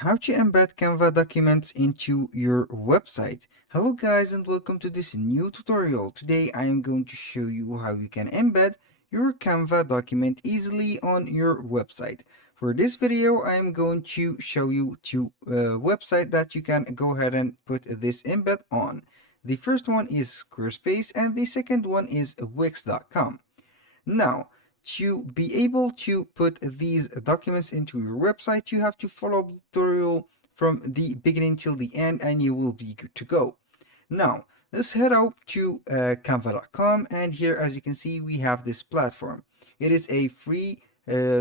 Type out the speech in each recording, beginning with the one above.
How to embed Canva documents into your website. Hello guys and welcome to this new tutorial. Today I am going to show you how you can embed your Canva document easily on your website. For this video I am going to show you two websites that you can go ahead and put this embed on. The first one is Squarespace and the second one is Wix.com. Now, to be able to put these documents into your website, you have to follow the tutorial from the beginning till the end and you will be good to go. Now, let's head out to canva.com, and here as you can see we have this platform. It is a free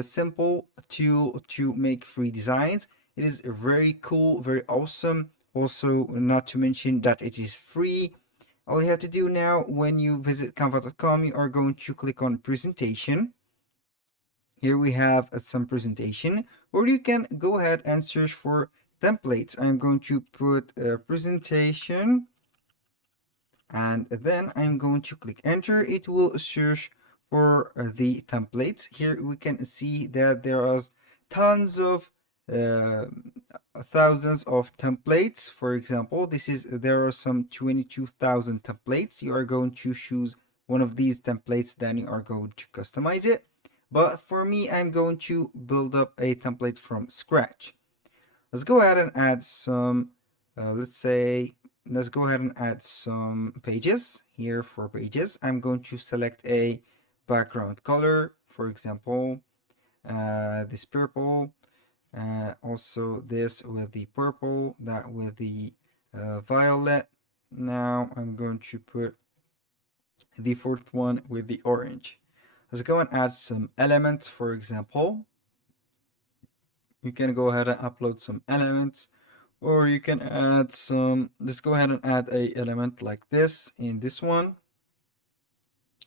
simple tool to make free designs. It is very cool, very awesome. Also, not to mention that it is free. All you have to do now when you visit canva.com, you are going to click on presentation. Here we have some presentation, or you can go ahead and search for templates. I'm going to put a presentation and then I'm going to click enter. It will search for the templates. Here we can see that there are tons of uh, thousands of templates. For example, there are some 22,000 templates. You are going to choose one of these templates, then you are going to customize it. But for me, I'm going to build up a template from scratch. Let's go ahead and add some, let's go ahead and add some pages. Here for pages, I'm going to select a background color, for example, this purple, also this with the purple, that with the violet. Now I'm going to put the fourth one with the orange. Let's go and add some elements. For example, you can go ahead and upload some elements, or you can add some, let's go ahead and add a element like this in this one.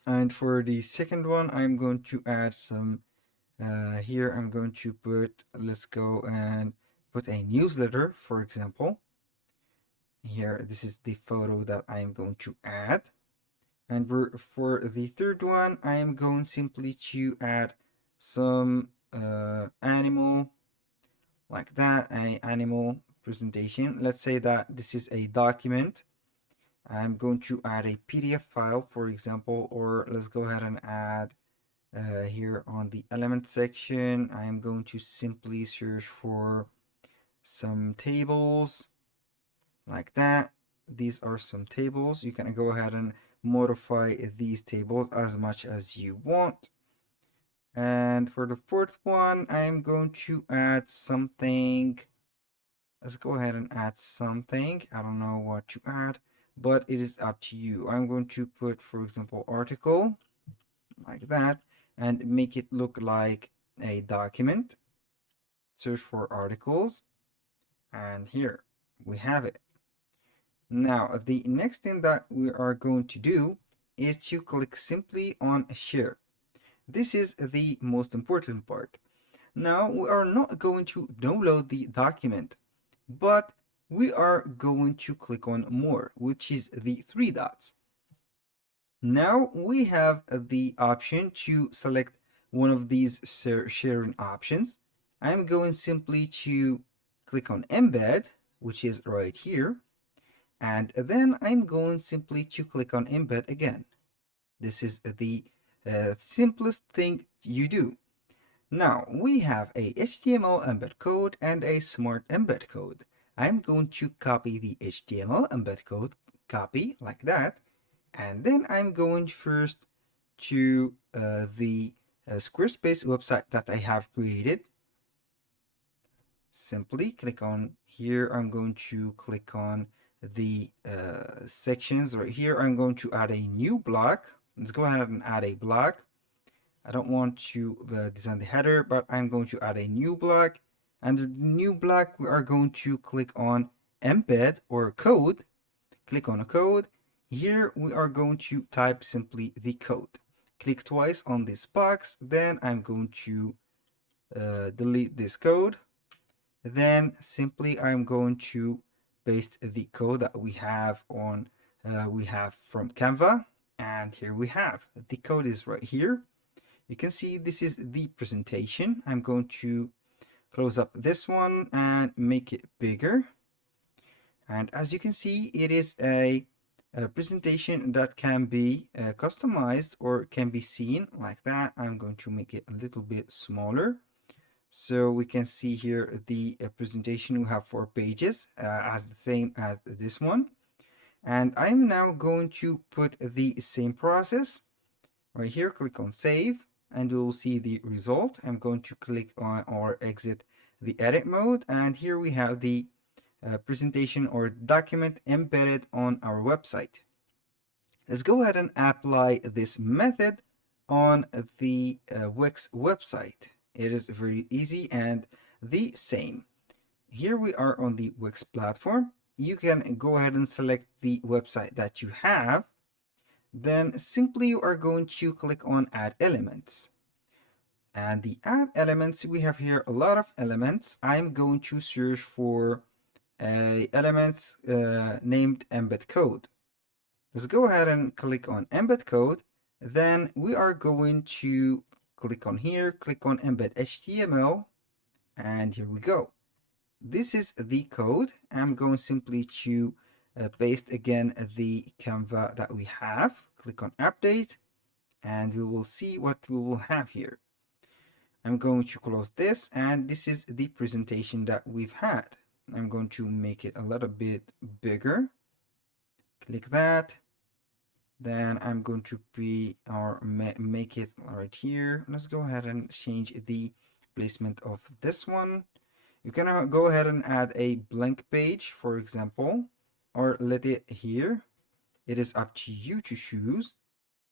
And for the second one, I'm going to add some here. I'm going to put, let's go and put a newsletter, for example. Here, this is the photo that I'm going to add. And for the third one, I am going simply to add some animal like that, an animal presentation. Let's say that this is a document. I'm going to add a PDF file, for example, or let's go ahead and add here on the element section. I am going to simply search for some tables like that. These are some tables. You can go ahead and modify these tables as much as you want. And for the fourth one, I'm going to add something. Let's go ahead and add something. I don't know what to add, but it is up to you. I'm going to put, for example, article like that and make it look like a document. Search for articles, and here we have it. Now, the next thing that we are going to do is to click simply on share. This is the most important part. Now, we are not going to download the document, but we are going to click on more, which is the three dots. Now we have the option to select one of these sharing options. I'm going simply to click on embed, which is right here. And then I'm going simply to click on embed again. This is the simplest thing you do. Now we have a HTML embed code and a smart embed code. I'm going to copy the HTML embed code, copy like that, and then I'm going first to the Squarespace website that I have created. Simply click on here. I'm going to click on the sections right here. I'm going to add a new block. Let's go ahead and add a block. I don't want to design the header, but I'm going to add a new block. And the new block, we are going to click on embed or code. Click on a code. Here we are going to type simply the code. Click twice on this box. Then I'm going to delete this code. Then simply I'm going to paste the code that we have on we have from Canva. And here we have the code is right here. You can see this is the presentation. I'm going to close up this one and make it bigger. And as you can see, it is a presentation that can be customized or can be seen like that. I'm going to make it a little bit smaller. So we can see here the presentation. We have 4 pages as the same as this one. And I'm now going to put the same process right here. Click on save and you will see the result. I'm going to click on or exit the edit mode. And here we have the presentation or document embedded on our website. Let's go ahead and apply this method on the Wix website. It is very easy and the same. Here we are on the Wix platform. You can go ahead and select the website that you have. Then simply you are going to click on Add Elements. And the Add Elements, we have here a lot of elements. I'm going to search for elements named Embed Code. Let's go ahead and click on Embed Code. Then we are going to click on here, click on Embed HTML, and here we go. This is the code. I'm going simply to paste again the Canva that we have. Click on Update, and we will see what we will have here. I'm going to close this, and this is the presentation that we've had. I'm going to make it a little bit bigger. Click that. Then I'm going to make it right here. Let's go ahead and change the placement of this one. You can go ahead and add a blank page, for example, or let it here. It is up to you to choose.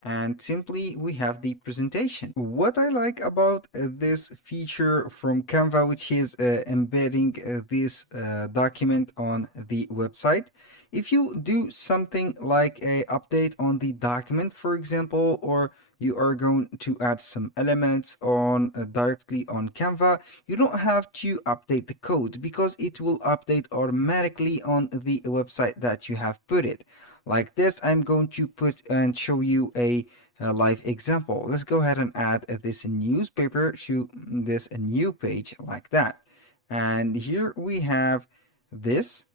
And simply we have the presentation. What I like about this feature from Canva, which is embedding this document on the website, if you do something like a update on the document, for example, or you are going to add some elements on directly on Canva, you don't have to update the code because it will update automatically on the website that you have put it. Like this, I'm going to put and show you a live example. Let's go ahead and add this newspaper to this new page like that. And here we have this.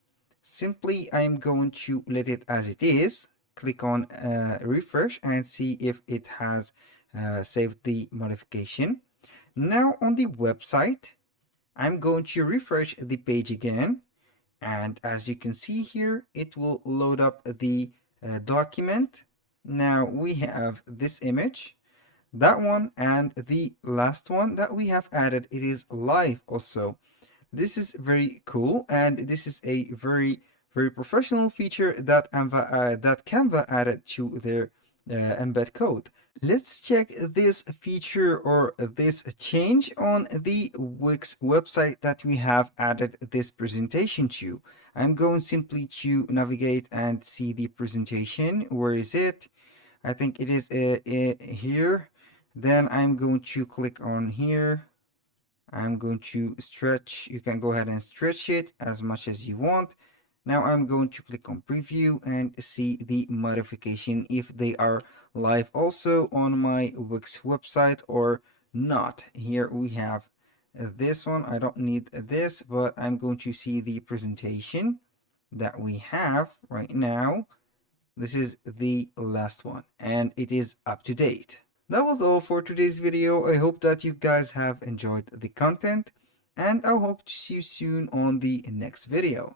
Simply, I'm going to let it as it is. Click on refresh and see if it has saved the modification. Now on the website, I'm going to refresh the page again. And as you can see here, it will load up the document. Now we have this image, that one, and the last one that we have added. It is live also. This is very cool, and this is a very professional feature that Canva added to their embed code. Let's check this feature or this change on the Wix website that we have added this presentation to. I'm going simply to navigate and see the presentation. Where is it? I think it is here. Then I'm going to click on here. I'm going to stretch. You can go ahead and stretch it as much as you want. Now I'm going to click on preview and see the modification if they are live also on my Wix website or not. Here we have this one. I don't need this, but I'm going to see the presentation that we have right now. This is the last one and it is up to date. That was all for today's video. I hope that you guys have enjoyed the content and I hope to see you soon on the next video.